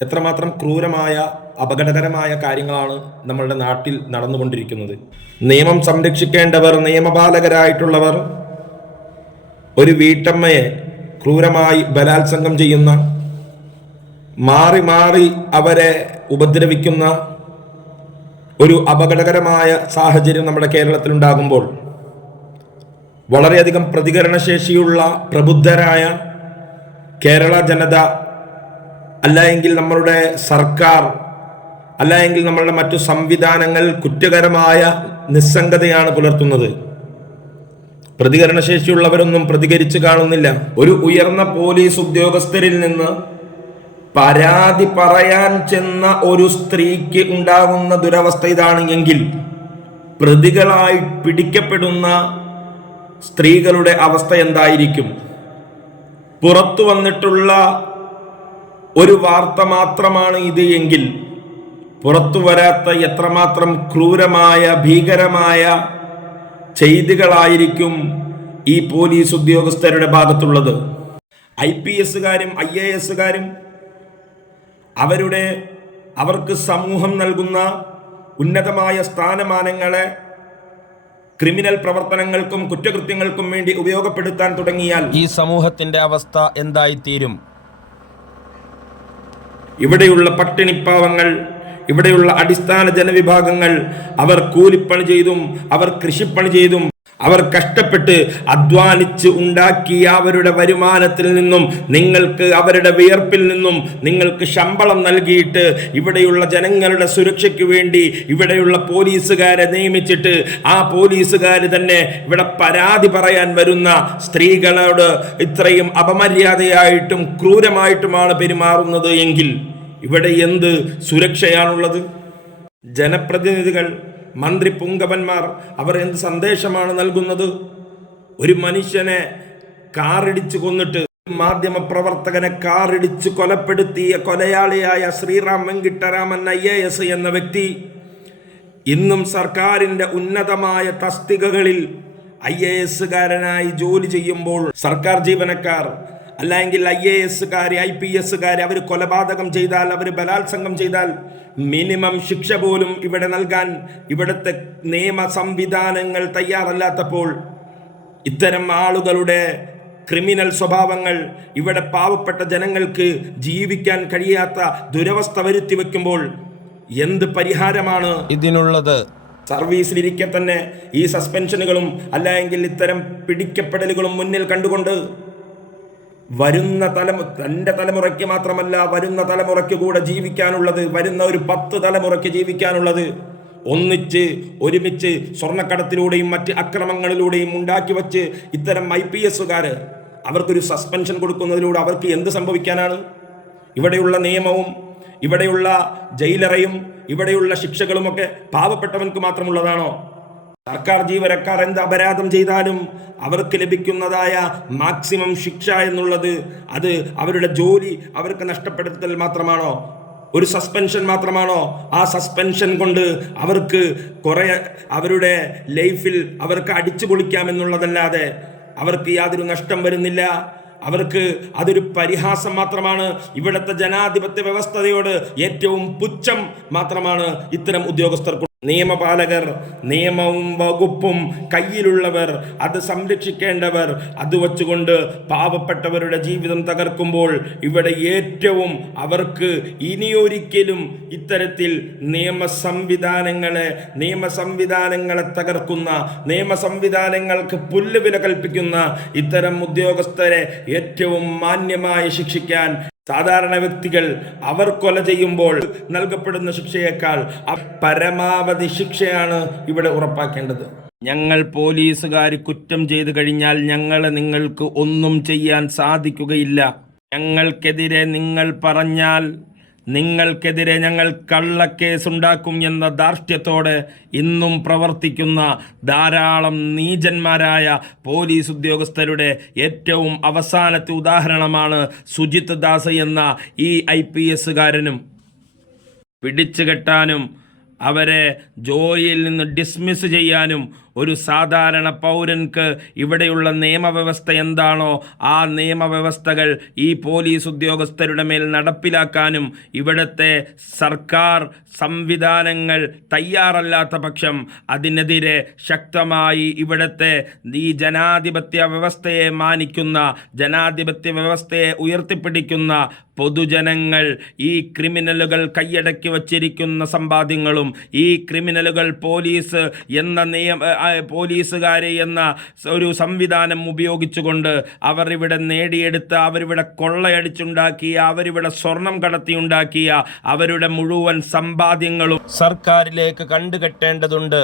എത്രമാത്രം ക്രൂരമായ അപകടകരമായ കാര്യങ്ങളാണ് നമ്മളുടെ നാട്ടിൽ നടന്നുകൊണ്ടിരിക്കുന്നത്. നിയമം സംരക്ഷിക്കേണ്ടവർ നിയമപാലകരായിട്ടുള്ളവർ ഒരു വീട്ടമ്മയെ ക്രൂരമായി ബലാത്സംഗം ചെയ്യുന്ന മാറി മാറി അവരെ ഉപദ്രവിക്കുന്ന ഒരു അപകടകരമായ സാഹചര്യം നമ്മുടെ കേരളത്തിൽ ഉണ്ടാകുമ്പോൾ വളരെയധികം പ്രതികരണശേഷിയുള്ള പ്രബുദ്ധരായ കേരള ജനത അല്ല എങ്കിൽ നമ്മളുടെ സർക്കാർ അല്ല എങ്കിൽ നമ്മളുടെ മറ്റു സംവിധാനങ്ങൾ കുറ്റകരമായ നിസ്സംഗതയാണ് പുലർത്തുന്നത്. പ്രതികരണശേഷിയുള്ളവരൊന്നും പ്രതികരിച്ചു കാണുന്നില്ല. ഒരു ഉയർന്ന പോലീസ് ഉദ്യോഗസ്ഥരിൽ നിന്ന് പരാതി പറയാൻ ചെന്ന ഒരു സ്ത്രീക്ക് ഉണ്ടാകുന്ന ദുരവസ്ഥ ഇതാണ് എങ്കിൽ പ്രതികളായി പിടിക്കപ്പെടുന്ന സ്ത്രീകളുടെ അവസ്ഥ എന്തായിരിക്കും? പുറത്തു വന്നിട്ടുള്ള ഒരു വാർത്ത മാത്രമാണ് ഇത് എങ്കിൽ പുറത്തു വരാത്ത എത്രമാത്രം ക്രൂരമായ ഭീകരമായ ചെയ്തികളായിരിക്കും ഈ പോലീസ് ഉദ്യോഗസ്ഥരുടെ ഭാഗത്തുള്ളത്. ഐ പി എസുകാരും ഐ എ എസുകാരും അവരുടെ അവർക്ക് സമൂഹം നൽകുന്ന ഉന്നതമായ സ്ഥാനമാനങ്ങളെ ക്രിമിനൽ പ്രവർത്തനങ്ങൾക്കും കുറ്റകൃത്യങ്ങൾക്കും വേണ്ടി ഉപയോഗപ്പെടുത്താൻ തുടങ്ങിയാൽ ഈ സമൂഹത്തിന്റെ അവസ്ഥ എന്തായിത്തീരും? ഇവിടെയുള്ള പട്ടിണിപ്പാവങ്ങൾ ഇവിടെയുള്ള അടിസ്ഥാന ജനവിഭാഗങ്ങൾ അവർ കൂലിപ്പണി ചെയ്തും അവർ കൃഷിപ്പണി ചെയ്തും അവർ കഷ്ടപ്പെട്ട് അധ്വാനിച്ച് ഉണ്ടാക്കിയ അവരുടെ വരുമാനത്തിൽ നിന്നും നിങ്ങൾക്ക് അവരുടെ വിയർപ്പിൽ നിന്നും നിങ്ങൾക്ക് ശമ്പളം നൽകിയിട്ട് ഇവിടെയുള്ള ജനങ്ങളുടെ സുരക്ഷയ്ക്ക് വേണ്ടി ഇവിടെയുള്ള പോലീസുകാരെ നിയമിച്ചിട്ട് ആ പോലീസുകാർ തന്നെ ഇവിടെ പരാതി പറയാൻ വരുന്ന സ്ത്രീകളോട് ഇത്രയും അപമര്യാദയായിട്ടും ക്രൂരമായിട്ടുമാണ് പെരുമാറുന്നത് എങ്കിൽ ഇവിടെ എന്ത് സുരക്ഷയാണുള്ളത്? ജനപ്രതിനിധികൾ മന്ത്രി പുങ്കവന്മാർ അവർ എന്ത് സന്ദേശമാണ് നൽകുന്നത്? ഒരു മനുഷ്യനെ കാറിടിച്ച് കൊന്നിട്ട് മാധ്യമ പ്രവർത്തകനെ കാറിടിച്ച് കൊലപ്പെടുത്തിയ കൊലയാളിയായ Sriram Venkitaraman I A S എന്ന വ്യക്തി ഇന്നും സർക്കാരിന്റെ ഉന്നതമായ തസ്തികകളിൽ ഐ എ എസുകാരനായി ജോലി ചെയ്യുമ്പോൾ സർക്കാർ ജീവനക്കാർ അല്ലെങ്കിൽ ഐ എ എസുകാർ ഐ പി എസുകാർ അവർ കൊലപാതകം ചെയ്താൽ അവർ ബലാത്സംഗം ചെയ്താൽ മിനിമം ശിക്ഷ പോലും ഇവിടെ നൽകാൻ ഇവിടുത്തെ നിയമ സംവിധാനങ്ങൾ തയ്യാറല്ലാത്തപ്പോൾ ഇത്തരം ആളുകളുടെ ക്രിമിനൽ സ്വഭാവങ്ങൾ ഇവിടെ പാവപ്പെട്ട ജനങ്ങൾക്ക് ജീവിക്കാൻ കഴിയാത്ത ദുരവസ്ഥ വരുത്തി വെക്കുമ്പോൾ എന്ത് പരിഹാരമാണ്? ഇതിനുള്ളത്. സർവീസിലിരിക്കെ തന്നെ ഈ സസ്പെൻഷനുകളും അല്ലെങ്കിൽ ഇത്തരം പിടിക്കപ്പെടലുകളും മുന്നിൽ കണ്ടുകൊണ്ട് വരുന്ന തലമു തന്റെ തലമുറയ്ക്ക് മാത്രമല്ല വരുന്ന തലമുറയ്ക്ക് കൂടെ ജീവിക്കാനുള്ളത് വരുന്ന ഒരു പത്ത് തലമുറയ്ക്ക് ജീവിക്കാനുള്ളത് ഒന്നിച്ച് ഒരുമിച്ച് സ്വർണക്കടത്തിലൂടെയും മറ്റ് അക്രമങ്ങളിലൂടെയും ഉണ്ടാക്കി വച്ച് ഇത്തരം ഐ പി എസുകാർ അവർക്കൊരു സസ്പെൻഷൻ കൊടുക്കുന്നതിലൂടെ അവർക്ക് എന്ത് സംഭവിക്കാനാണ്? ഇവിടെയുള്ള നിയമവും ഇവിടെയുള്ള ജയിലറയും ഇവിടെയുള്ള ശിക്ഷകളുമൊക്കെ പാവപ്പെട്ടവൻക്ക് മാത്രമുള്ളതാണോ? സർക്കാർ ജീവനക്കാർ എന്ത് അപരാധം ചെയ്താലും അവർക്ക് ലഭിക്കുന്നതായ മാക്സിമം ശിക്ഷ എന്നുള്ളത് അത് അവരുടെ ജോലി അവർക്ക് നഷ്ടപ്പെടുത്തൽ മാത്രമാണോ? ഒരു സസ്പെൻഷൻ മാത്രമാണോ? ആ സസ്പെൻഷൻ കൊണ്ട് അവർക്ക് കുറെ അവരുടെ ലൈഫിൽ അവർക്ക് അടിച്ചു പൊളിക്കാമെന്നുള്ളതല്ലാതെ അവർക്ക് യാതൊരു നഷ്ടം വരുന്നില്ല. അവർക്ക് അതൊരു പരിഹാസം മാത്രമാണ്. ഇവിടുത്തെ ജനാധിപത്യ വ്യവസ്ഥതയോട് ഏറ്റവും പുച്ഛം മാത്രമാണ് ഇത്തരം ഉദ്യോഗസ്ഥർക്ക് നിയമപാലകർ നിയമവും വകുപ്പും കയ്യിലുള്ളവർ അത് സംരക്ഷിക്കേണ്ടവർ. അത് വച്ചുകൊണ്ട് പാവപ്പെട്ടവരുടെ ജീവിതം തകർക്കുമ്പോൾ ഇവിടെ ഏറ്റവും അവർക്ക് ഇനിയൊരിക്കലും ഇത്തരത്തിൽ നിയമ സംവിധാനങ്ങളെ നിയമ സംവിധാനങ്ങളെ തകർക്കുന്ന നിയമ സംവിധാനങ്ങൾക്ക് പുല്ലുവില കൽപ്പിക്കുന്ന ഇത്തരം ഉദ്യോഗസ്ഥരെ ഏറ്റവും മാന്യമായി ശിക്ഷിക്കാൻ സാധാരണ വ്യക്തികൾ അവർ കൊല ചെയ്യുമ്പോൾ നൽകപ്പെടുന്ന ശിക്ഷയേക്കാൾ പരമാവധി ശിക്ഷയാണ് ഇവിടെ ഉറപ്പാക്കേണ്ടത്. ഞങ്ങൾ പോലീസുകാർ കുറ്റം ചെയ്തു കഴിഞ്ഞാൽ ഞങ്ങളെ നിങ്ങൾക്ക് ഒന്നും ചെയ്യാൻ സാധിക്കുകയില്ല. ഞങ്ങൾക്കെതിരെ നിങ്ങൾ പറഞ്ഞാൽ നിങ്ങൾക്കെതിരെ ഞങ്ങൾ കള്ളക്കേസുണ്ടാക്കും എന്ന ധാർഷ്ട്യത്തോടെ ഇന്നും പ്രവർത്തിക്കുന്ന ധാരാളം നീചന്മാരായ പോലീസ് ഉദ്യോഗസ്ഥരുടെ ഏറ്റവും അവസാനത്തെ ഉദാഹരണമാണ് സുജിത് ദാസ് എന്ന ഈ ഐ പി എസ്സുകാരനും. പിടിച്ചു അവരെ ജോലിയിൽ നിന്ന് ഡിസ്മിസ് ചെയ്യാനും ഒരു സാധാരണ പൗരൻക്ക് ഇവിടെയുള്ള നിയമവ്യവസ്ഥ എന്താണോ ആ നിയമവ്യവസ്ഥകൾ ഈ പോലീസ് ഉദ്യോഗസ്ഥരുടെ മേൽ നടപ്പിലാക്കാനും ഇവിടുത്തെ സർക്കാർ സംവിധാനങ്ങൾ തയ്യാറല്ലാത്ത പക്ഷം അതിനെതിരെ ശക്തമായി ഇവിടുത്തെ ഈ ജനാധിപത്യ വ്യവസ്ഥയെ മാനിക്കുന്ന ജനാധിപത്യ വ്യവസ്ഥയെ ഉയർത്തിപ്പിടിക്കുന്ന പൊതുജനങ്ങൾ ഈ ക്രിമിനലുകൾ കൈയടക്കി വച്ചിരിക്കുന്ന സമ്പാദ്യങ്ങളും ഈ ക്രിമിനലുകൾ പോലീസ് എന്ന നിയമ പോലീസുകാരെ എന്ന ഒരു സംവിധാനം ഉപയോഗിച്ചുകൊണ്ട് അവർ ഇവിടെ നേടിയെടുത്ത അവരിവിടെ കൊള്ളയടിച്ചുണ്ടാക്കിയ അവരിവിടെ സ്വർണം കടത്തിയുണ്ടാക്കിയ അവരുടെ മുഴുവൻ സമ്പാദ്യങ്ങളും സർക്കാരിലേക്ക് കണ്ടുകെട്ടേണ്ടതുണ്ട്.